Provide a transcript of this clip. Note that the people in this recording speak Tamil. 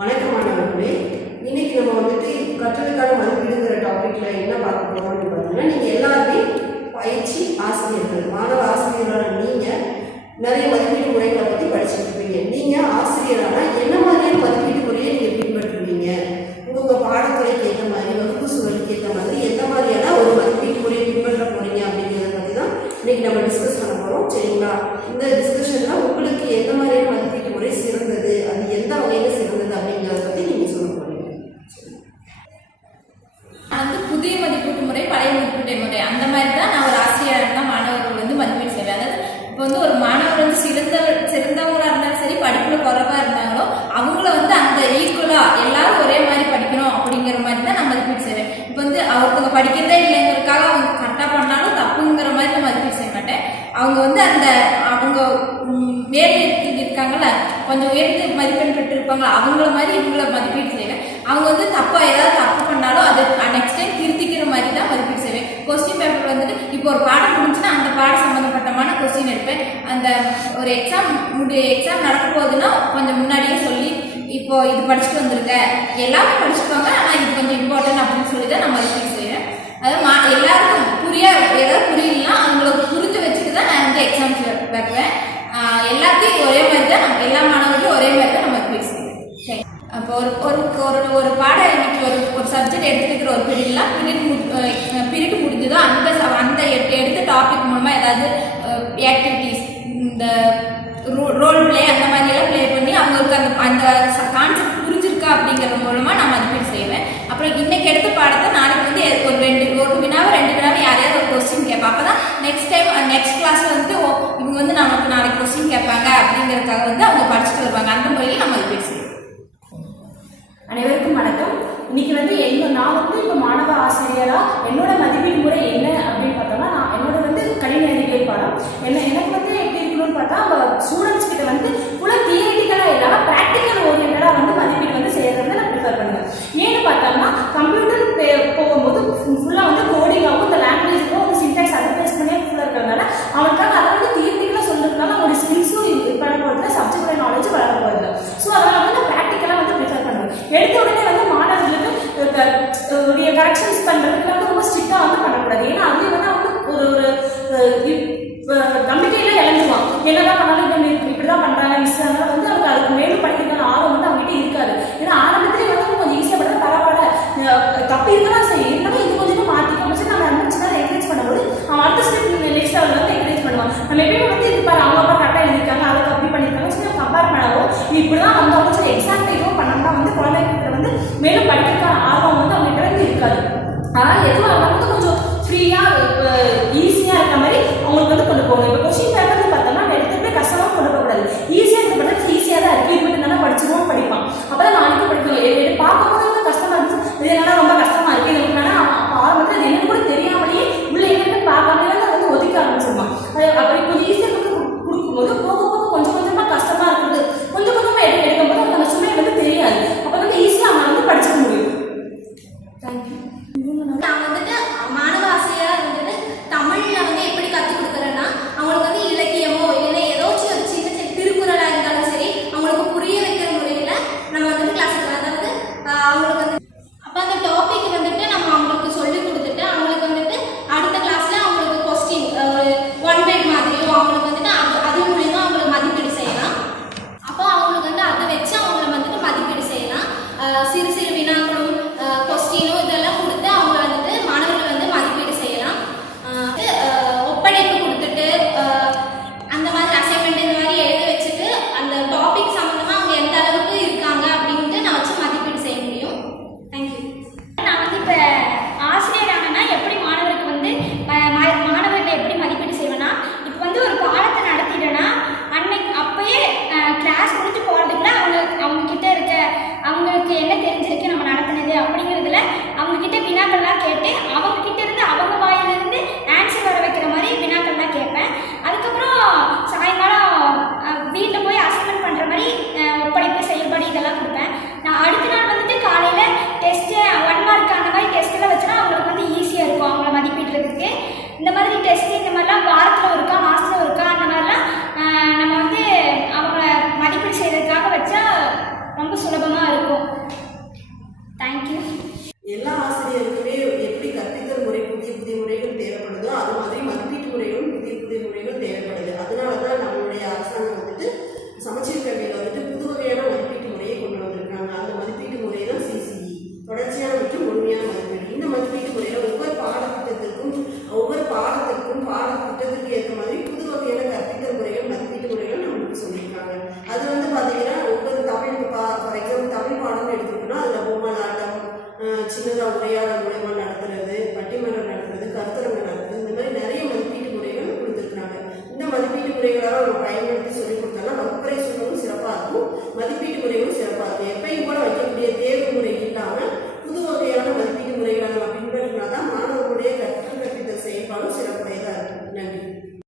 வணக்கம் மாணவர்களே, இன்னைக்கு நம்ம வந்துட்டு கற்றலுக்கான மதிப்பீடுங்கிற டாபிக்ல என்ன பார்க்க போறோம்னு பார்த்தீங்கன்னா, நீங்க எல்லாருமே பயிற்சி ஆசிரியர்கள், மாணவ ஆசிரியர்களான நீங்க நிறைய மதிப்பீடு முறைகளை பற்றி படிச்சுட்டு இருப்பீங்க. நீங்க ஆசிரியரான என்ன மாதிரியான மதிப்பீடு முறையை நீங்க பின்பற்றுவீங்க, உங்க பாடத்துறைக்கு ஏற்ற மாதிரி, வகுப்பு சூழலுக்கு ஏற்ற மாதிரி எந்த மாதிரியான ஒரு மதிப்பீடு முறையை பின்பற்ற போறீங்க அப்படிங்கிறத பற்றி தான் இன்னைக்கு நம்ம டிஸ்கஸ் பண்ண போறோம். சரிங்களா? இந்த டிஸ்கஷன்ல உங்களுக்கு எந்த மாதிரியான மதிப்பீட்டு முறை சிறந்தது, அது எந்த வகையில சிறந்தது அப்படிங்கிறத பற்றி நீங்க சொல்ல போறீங்க. புதிய மதிப்பீட்டு முறை, பழைய மதிப்பீட்டு முறை, அந்த மாதிரி தான் நான் ஒரு ஆசிரியராக மாணவர்கள் மதிப்பீடு செய்வேன். அதாவது இப்போ ஒரு மாணவர் சிறந்தவங்களா இருந்தாலும் சரி, படிப்புல குறைவா இருந்தாங்களோ அவங்கள அந்த ஈக்குவலா எல்லாரும் ஒரே மாதிரி படிக்கணும் அப்படிங்கிற மாதிரி தான் நான் மதிப்பீடு செய்வேன். இப்போ ஒருத்தவங்க படிக்கிறதே இல்லைங்கிறதுக்காக அவங்க கரெக்டாக பண்ணாலும் தப்புங்கிற மாதிரி நான் மதிப்பீடு செய்ய மாட்டேன். அவங்க அவங்க மேற்படுத்தி இருக்காங்கல்ல, கொஞ்சம் உயர்ந்து மதிப்பெண் பெற்றிருப்பாங்களா, அவங்கள மாதிரி இவங்கள மதிப்பீடு செய்வேன். அவங்க ஏதாவது தப்பு பண்ணாலும் அது நெக்ஸ்ட் டைம் திருத்திக்கிற மாதிரி தான் மதிப்பீடு செய்வேன். கொஸ்டின் பேப்பர் இப்போ ஒரு பாடம் முடிஞ்சுன்னா அந்த பாடம் சம்மந்தப்பட்டமான கொஸ்டின் எடுப்பேன். அந்த ஒரு எக்ஸாம் நடக்க போகுதுன்னா கொஞ்சம் முன்னாடியே சொல்லி, இப்போ இது படிச்சுட்டு வந்திருக்க, எல்லாமே படிச்சுட்டுவாங்க, ஆனால் இது கொஞ்சம் இம்பார்ட்டன்ட் அப்படின்னு சொல்லி தான் நான் மதிப்பீடு செய்வேன். அதாவது எல்லாருக்கும் ஏதாவது புரியலன்னா அவங்களுக்கு புரிஞ்சு வச்சுட்டு தான் நான் எக்ஸாம்ஸ் வைப்பேன். எல்லாத்தையும் ஒரே மாதிரி தான் எல்லா மாணவர்களும் ஒரே மாதிரி தான் நம்ம மதிப்பீடு செய்வேன். அப்போ ஒரு பாடம் இன்னைக்கு ஒரு சப்ஜெக்ட் எடுத்துக்கிற ஒரு பீரியட் முடிஞ்சதோ அந்த எடுத்த டாபிக் மூலமாக ஏதாவது ஆக்டிவிட்டீஸ், இந்த ரோல் பிளே அந்த மாதிரியெல்லாம் ப்ளே பண்ணி அவங்களுக்கு அந்த கான்செப்ட் புரிஞ்சிருக்கா அப்படிங்கிற மூலமாக நான் மதிப்பீடு செய்வேன். அப்புறம் இன்னைக்கு எடுத்த பாடத்தை நாளைக்கு ஒரு வினாவை 2 வினாவை யாரையாவது ஒரு கொஸ்டின் கேட்பேன். அப்போ தான் நெக்ஸ்ட் கிளாஸில் இவங்க நமக்கு நாளைக்கு கொஸ்டின் கேட்பாங்க அப்படிங்கிறதுக்காக அவங்க படிச்சுட்டு வருவாங்க. அந்த முறையில் நான் மதிப்பீடு செய்வேன். அனைவருக்கும் வணக்கம். இன்னைக்கு நான் இப்போ மாணவ ஆசிரியரா என்னோட மதிப்பீடு முறை என்ன அப்படின்னு பார்த்தோம்னா, நான் என்னோட கணினி அறிவியல் பாடம் எனக்கு எப்படி இருக்கணும்னு பார்த்தா, ஸ்டூடெண்ட்ஸ் கிட்ட ஃபுல்லாக தியரிட்டிக்கலாக இல்லாமல் ப்ராக்டிக்கல் ஓரியன்டாக மதிப்பீடு செய்யறதுல நான் ப்ரிஃபர் பண்ணுவேன். ஏன்னு பார்த்தோம்னா, கம்ப்யூட்டர் போகும்போது ஃபுல்லாக கோடிங்காகவும் இந்த லாங்குவேஜுக்கும் சின்டாக்ஸ் அதை பேஸ் பண்ணியே ஃபுல்லாக இருக்கிறதுனால அவனுக்காக அதை தியரிட்டிக்கலாக சொல்றதுனால அவங்களோட ஸ்கில்ஸும் பண்ண போகிறதுல சப்ஜெக்ட் நாலேஜ் வளர போகிறது. ஸோ அதனால் நான் ப்ராக்டிக்கலாக ப்ரிஃபர் பண்ணுவேன். எடுத்த உடனே மாணவர்களுக்கு கரெக்ஷன்ஸ் பண்ணுறதுக்கு ரொம்ப ஸ்ட்ரிக்டாக பண்ணக்கூடாது. ஏன்னா அதுலேயும் ஒரு நம்பிக்கையில் இழந்துவான். என்னதான் பண்ணாலும் இப்படிதான் பண்ணுறாங்க மிஸ், அதனால அவங்களுக்கு அதுக்கு மேலும் படிக்கிறதுக்கான ஆர்வம் அவங்ககிட்ட இருக்காது. ஏன்னா ஆரம்பத்திலே கொஞ்சம் ஈஸியாக பண்ணால் பரவாயில்ல, தப்பு இருந்தாலும் சரி, இருந்தாலும் இது கொஞ்சம் மாற்றிக்க சரி நம்ம இருந்துச்சுன்னா என்கரேஜ் பண்ணும்போது அவன் அடுத்த ஸ்டெப் நெக்ஸ்ட் லெவலில் என்கரேஜ் பண்ணுவான். நம்ம எப்பயுமே இது பாரு அவங்க அப்பா கரெக்டாக எழுதிருக்காங்க, அதுக்கு அப்படி பண்ணியிருக்காங்க, சரி கம்பேர் பண்ணாலும் இப்படிதான் அவங்க சரி எக்ஸாம் இதுவும் பண்ணோம்னா குழந்தைகிட்ட மேலும் படிக்கிறதுக்கான ஆர்வம் அவங்ககிட்ட இருக்காது. அதனால் எதுவும் இருந்தாலும் கொஞ்சம் ஃப்ரீயாக ஈஸியாக இருக்க மாதிரி அவங்களுக்கு கொண்டு போகணும். இப்போ கொஸ்டின் பேப்பர் பார்த்தோம்னா எடுத்துகிட்டு கஷ்டமாக கொண்டு போகக்கூடாது. ஈஸியாக இருக்கிறது ஈஸியாக தான் இருக்குது, இது மட்டும் நல்லா படிச்சுக்கணும் படிப்பான். அப்போ தான் நாளைக்கு படிக்கணும். பார்க்கும்போது கஷ்டமாக இருந்துச்சு, இது என்னன்னா ரொம்ப கஷ்டமாக இருக்குது, இது என்னன்னா ஆரம்பத்தில் அது என்னன்னு கூட தெரியாமலேயே உள்ள என்னன்னு பார்க்காமலே ஒதுக்க ஆரம்பிச்சிருவான். அப்படி கொஞ்சம் ஈஸியாக கொடுக்கும்போது போக போக கொஞ்சம் கொஞ்சமாக கஷ்டமாக இருக்குது, கொஞ்சம் கொஞ்சமாக எடுக்கும்போது அந்த சுமை தெரியாது. அப்போ ஈஸியாக அவன் படிச்சுக்க முடியும். தேங்க்யூ. நான் மாணவ ஆசிரியராக தமிழில் எப்படி கற்றுக் கொடுக்குறேன்னா, அவங்களுக்கு இலக்கிய முறைகளாக நம்ம பயன்படுத்தி சொல்லிக் கொடுத்தோம்னா வகுப்பறை சூழலும் சிறப்பாக இருக்கும், மதிப்பீட்டு முறைகளும் சிறப்பாக இருக்கும். எப்பயும் போல வைக்கக்கூடிய தேர்வு முறை இல்லாமல்